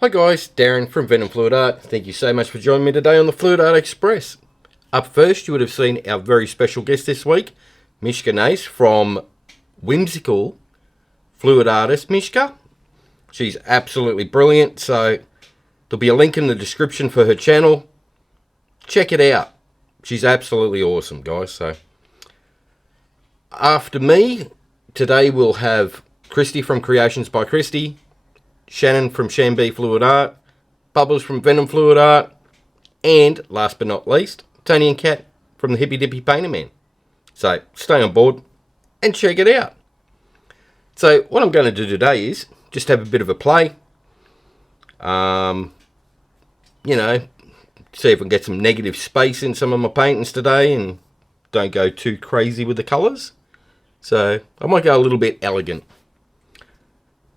Hi guys, Darren from venomfluidart. Thank you so much for joining me today on the Fluidart Express. Up first, you would have seen our very special guest this week, Meshka from Whimsical Fluid Artist Meshka. She's absolutely brilliant, so there'll be a link in the description for her channel. Check it out. She's absolutely awesome, guys. So after me, today we'll have Kristey from Creations by Kristey, Shannon from ShanB Fluid Art, Bubbles from Venom Fluid Art, and last but not least, Tony and Kat from the Hippy Dippy Painter Man. So stay on board and check it out. So what I'm going to do today is just have a bit of a play. See if I can get some negative space in some of my paintings today and don't go too crazy with the colours. So I might go a little bit elegant.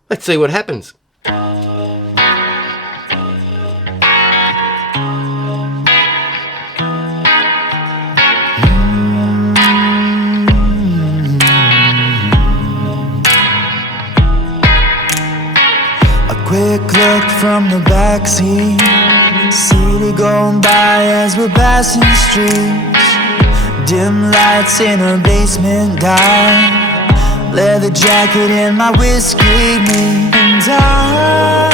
Let's see what happens. Quick look from the backseat, city going by as we're passing streets. Dim lights in a basement dive, leather jacket in my whiskey, me and I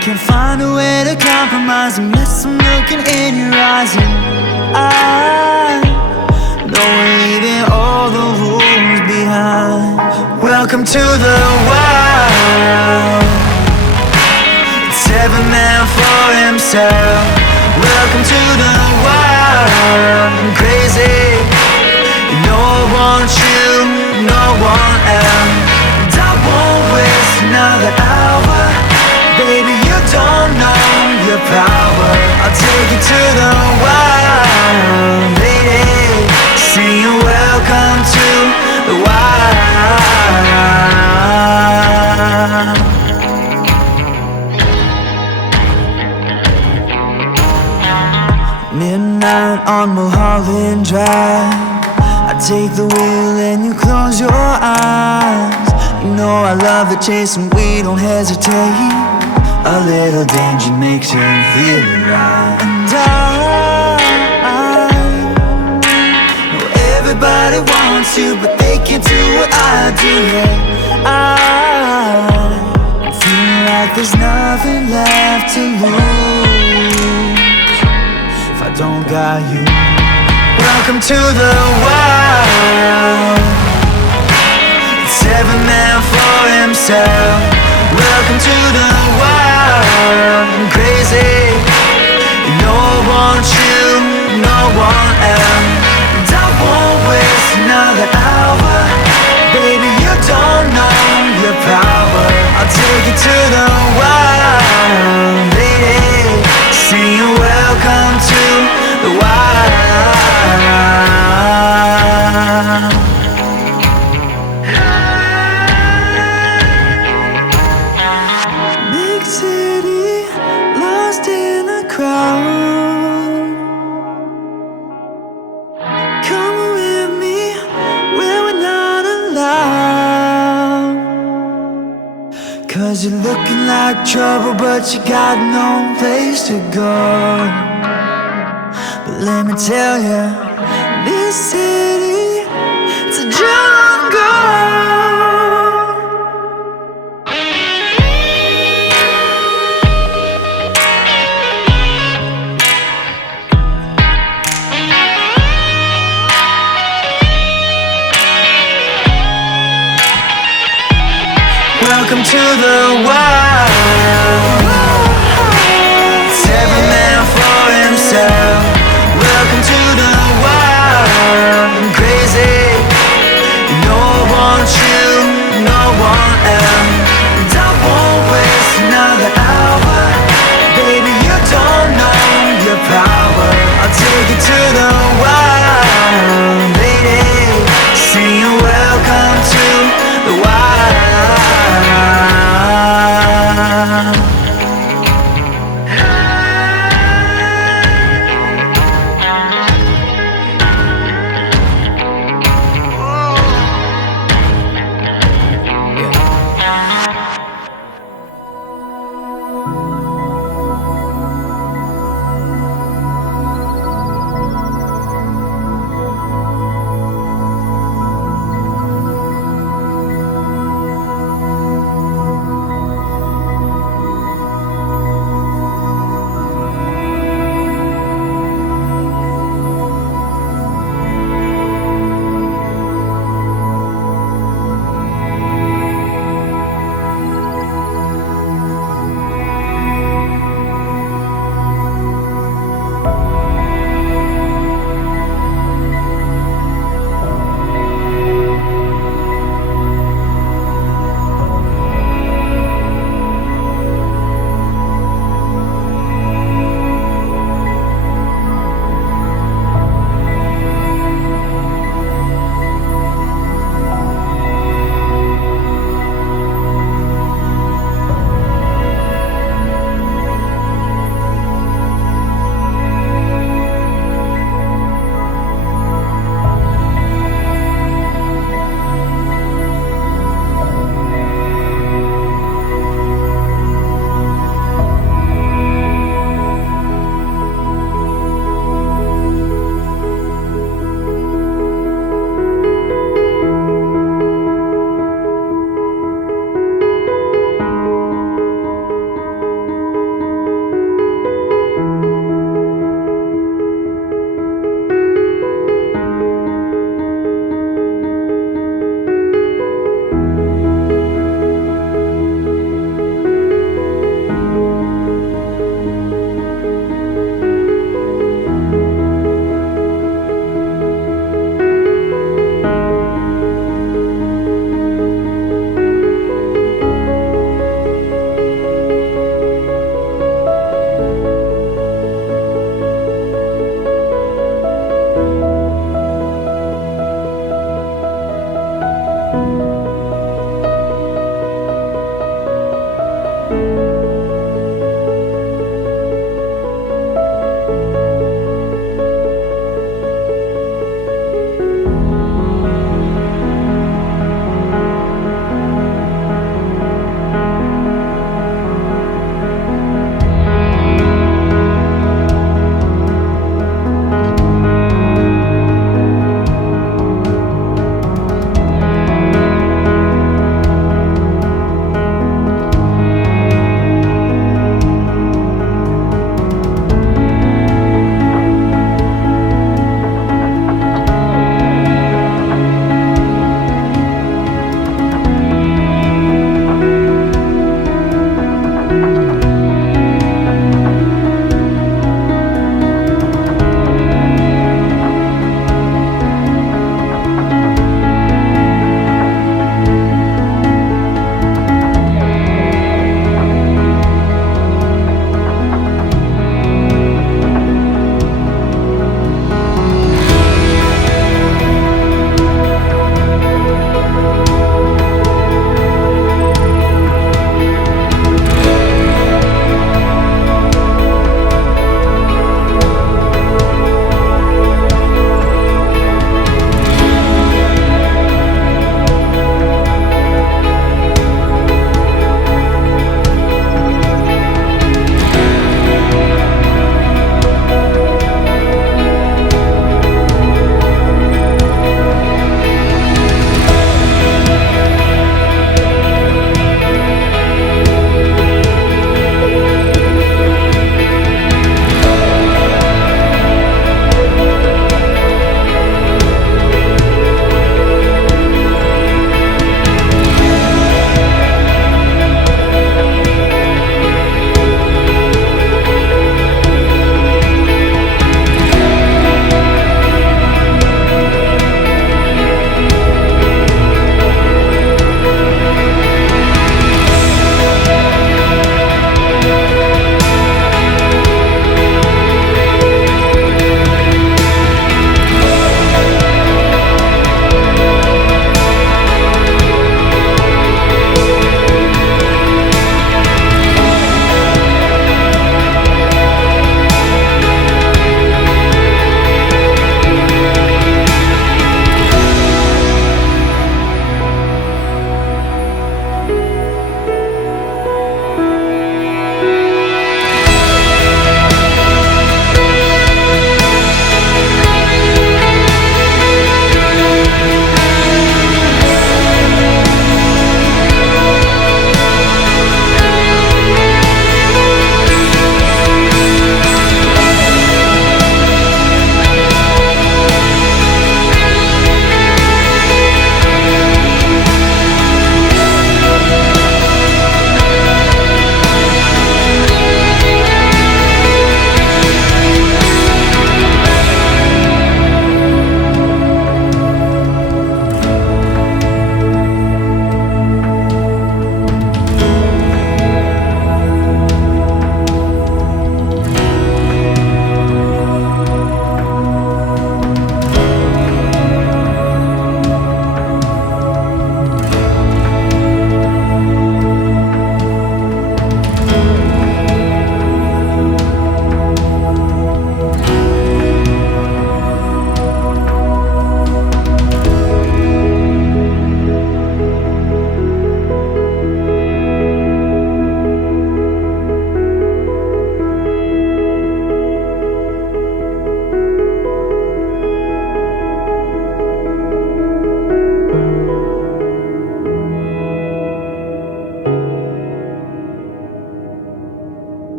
can't find a way to compromise unless I'm looking in your eyes. And I know we're leaving all the rules behind. Welcome to the wild. It's every man for himself. Welcome to the wild. I'm crazy. No one wants you, no one else. And I won't waste another hour. Baby, you don't know your power. I'll take you to the wild. Lady, sing welcome to the wild. Midnight on Mulholland Drive, I take the wheel and you close your eyes. You know I love the chase and we don't hesitate. A little danger makes you feel right. And I know everybody wants you, but they can't do what I do. Yeah, I feel like there's nothing left to lose if I don't got you. Welcome to the wild. It's every man for himself. Welcome to the wild. I'm crazy. No one wants you, no one else. And I won't waste another hour. Baby, you don't know your power. I'll take you to the wild. Lady, sing welcome to the wild. Big city, lost in a crowd. Come with me where we're not allowed. Cause you're looking like trouble, but you got no place to go. But let me tell ya, this city, it's a jungle. Welcome to the wild. It's every man for himself. Welcome to the wild. I'm crazy. No one wants you, no one else. And I won't waste another hour. Baby, you don't know your power. I'll take you to the wild. Lady, sing welcome to the wild.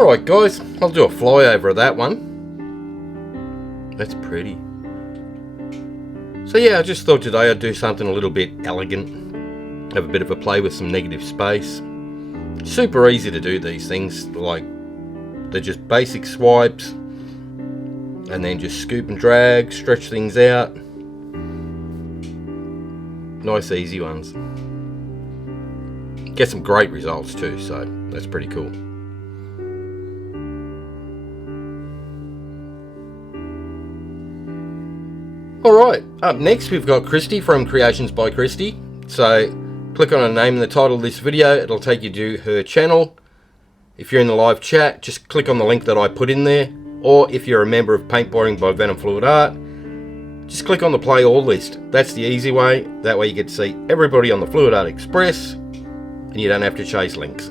Alright guys, I'll do a flyover of that one. That's pretty. So yeah, I just thought today I'd do something a little bit elegant. Have a bit of a play with some negative space. Super easy to do these things, like they're just basic swipes. And then just scoop and drag, stretch things out. Nice easy ones. Get some great results too, so that's pretty cool. Alright, up next we've got Kristey from Creations by Kristey. So click on her name in the title of this video, it'll take you to her channel. If you're in the live chat, just click on the link that I put in there. Or if you're a member of Paintballing by venomfluidart, just click on the play all list. That's the easy way. That way you get to see everybody on the Fluid Art Express and you don't have to chase links.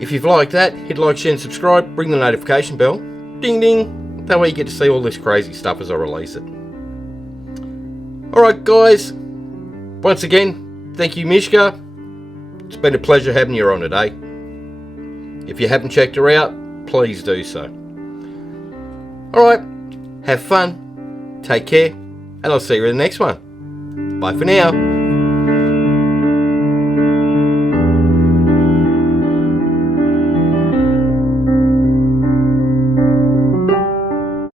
If you've liked that, hit like, share and subscribe. Ring the notification bell. Ding ding. That way you get to see all this crazy stuff as I release it. Alright guys, once again, thank you Meshka. It's been a pleasure having you on today. If you haven't checked her out, please do so. Alright, have fun, take care, and I'll see you in the next one. Bye for now.